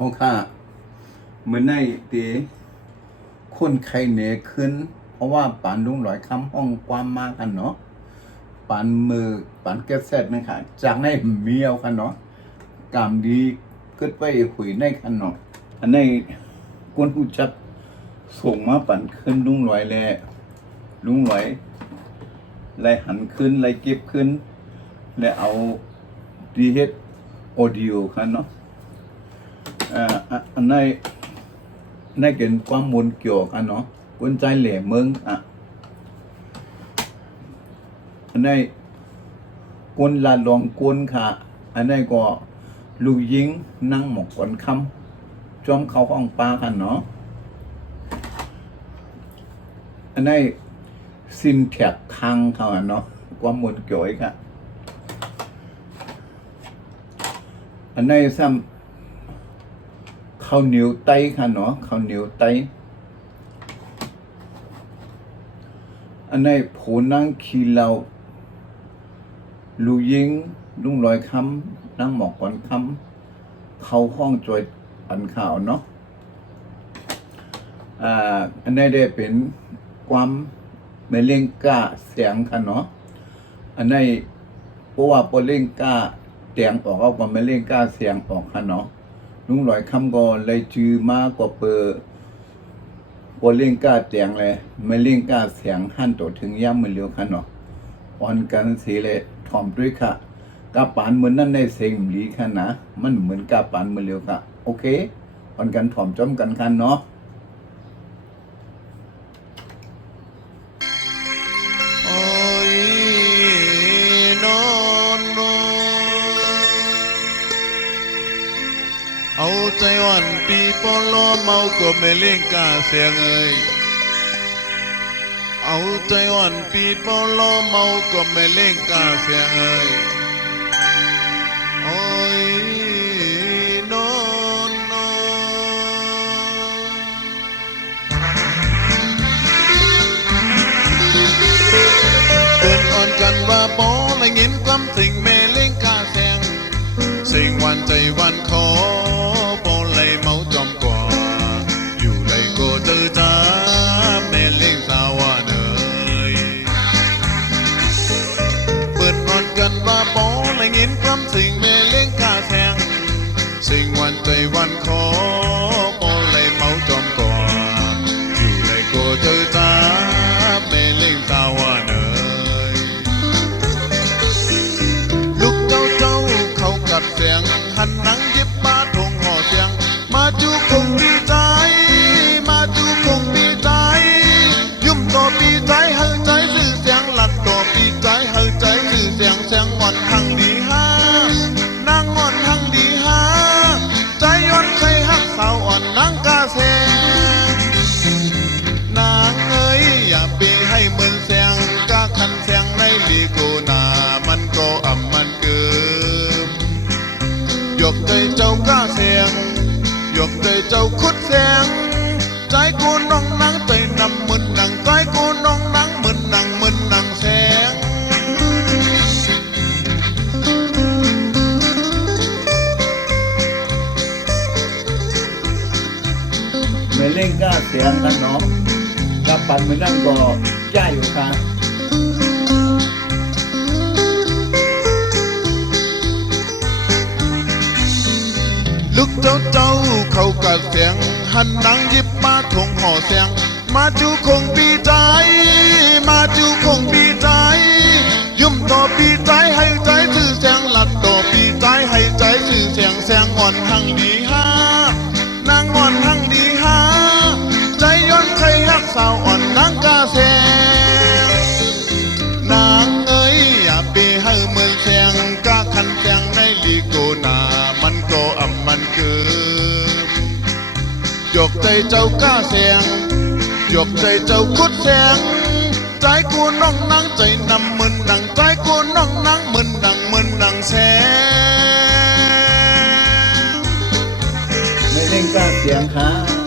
โอค่ะเหมือนในตีคนไข้เหนขึ้นเพราะว่าปานลุงหลอยคำห้องความมากกันเนาะปานมือปานแก้เซตนะคะจากในเมียวกันเนาะกามดีก็ไปหุยในกันเนาะอันในคนผู้จักส่งมาปันขึ้นลุงหลอยแล้วลุงหลอยไล่หันขึ้นไล่เก็บขึ้นแล้วเอาดีเฮ็ดออดิโอกันเนาะอันในเกินความมุนเกี่ยวกันเนาะคนใจเหล่เมืองอันในคนลาลองคนค่ะอันในก็ลูกยิงนั่งหมกก่อนคำจอมเขาห้องปลากันเนาะอันในสินแขกคังเขาเนาะความมุนเกี่ยวค่ะอันในซ้ำข้าวเหนียวไตค่ะเนาะข้าวเหนียวไตอันในผู้นั่งขี่เราลูยิงลุงลอยคำนั่งหมอกก่อนคำเข้าห้องจอยอันข่าวเนาะอันนี้ได้เป็นความเมเล่งกล้าเสียงค่ะเนาะอันนี้เพราะว่าพอเล่งกล้าเสียงออกเอาความเมเล่งกล้าเสียงออกค่ะเนาะลุงลอยคำก็เลยจือมากกว่าเปอพอเล่งกล้าเสียงเลยไม่เล่งกล้าเสียงหั่นตัวถึงย่ำมือเลี้ยวค่ะเนาะอ่อนกันสีเลยถ่อมด้วยค่ะกาปานเหมือนนั่นในเสียงหลีค่ะนะมันเหมือนกาปานมือเลี้ยวค่ะโอเคอ่อนกันถ่อมจ้อมกันค่ะเนาะเอาใจอ่อนปีปอล้อเมาก็ไม่เล่งกาเสียงเอ่ยเอาใจอ่อนปีปอล้อเมาก็ไม่เล่งกาเสียงเอ่ยโอ้ยนอนนเตือนอ่อนกันว่าปอและเงินความสิ่งไม่เล่งกาเสียงสิ่งวันใจวันขอสิ่งเมเล่งกาแทงสิ่งวันใจวันขอปอเลยเมาจอมก่ออยู่เลยโกเจอจ้าเมเล่งตาวาเนยลูกเจ้าเขากัดเสียงหันหนังยิบมาทงห่อเสียงมาจูคงปีใจมาจูคงปีใจยุ่มต่อปีใจเฮาใจสื่อเสียงหลัดต่อปีใจเฮาใจสื่อเสียงเสียงอ่อนหังดีนางกาเซนางเอ้ยอย่าไปให้เหมือนเสียงกาคันเสียงในลีโกนามันก็อ่ำมันเกิมยกใจเจ้ากาเสียงยกใจเจ้าคุดเสียงใจกูน้องนางใจนำมึนนังใจกูน้องนางมึนนังมึนนังเสียงไม่เล่นกล้าเสียงกันเนาะกาปันเหมือนนั่นก็ย่าอยู่ค่ะลูกเจ้าเขากัดเสียงหันหนังยิบมาทงห่อเสียงมาจูคงปีใจมาจูคงปีใจยุ่มต่อปีใจให้ใจชื่อเสียงหลัดต่อปีใจให้ใจชื่อเสียงเสียงอ่อนหังดีฮานางอ่อนหังดีฮาใจย้อนใครฮักสาวอ่อนนางกาเสียงนางเอ้ยอย่าไปให้เหมือนเสียงกาคันเสียงในลีโกนามันก็อ่ำมันเกิมยกใจเจ้ากาเสียงยกใจเจ้าคุดเสียงใจกูน้องนางใจนำมึนดังใจกูน้องนางมึนดังมึนดังแสงไม่เล่นกล้าเสียงค่ะ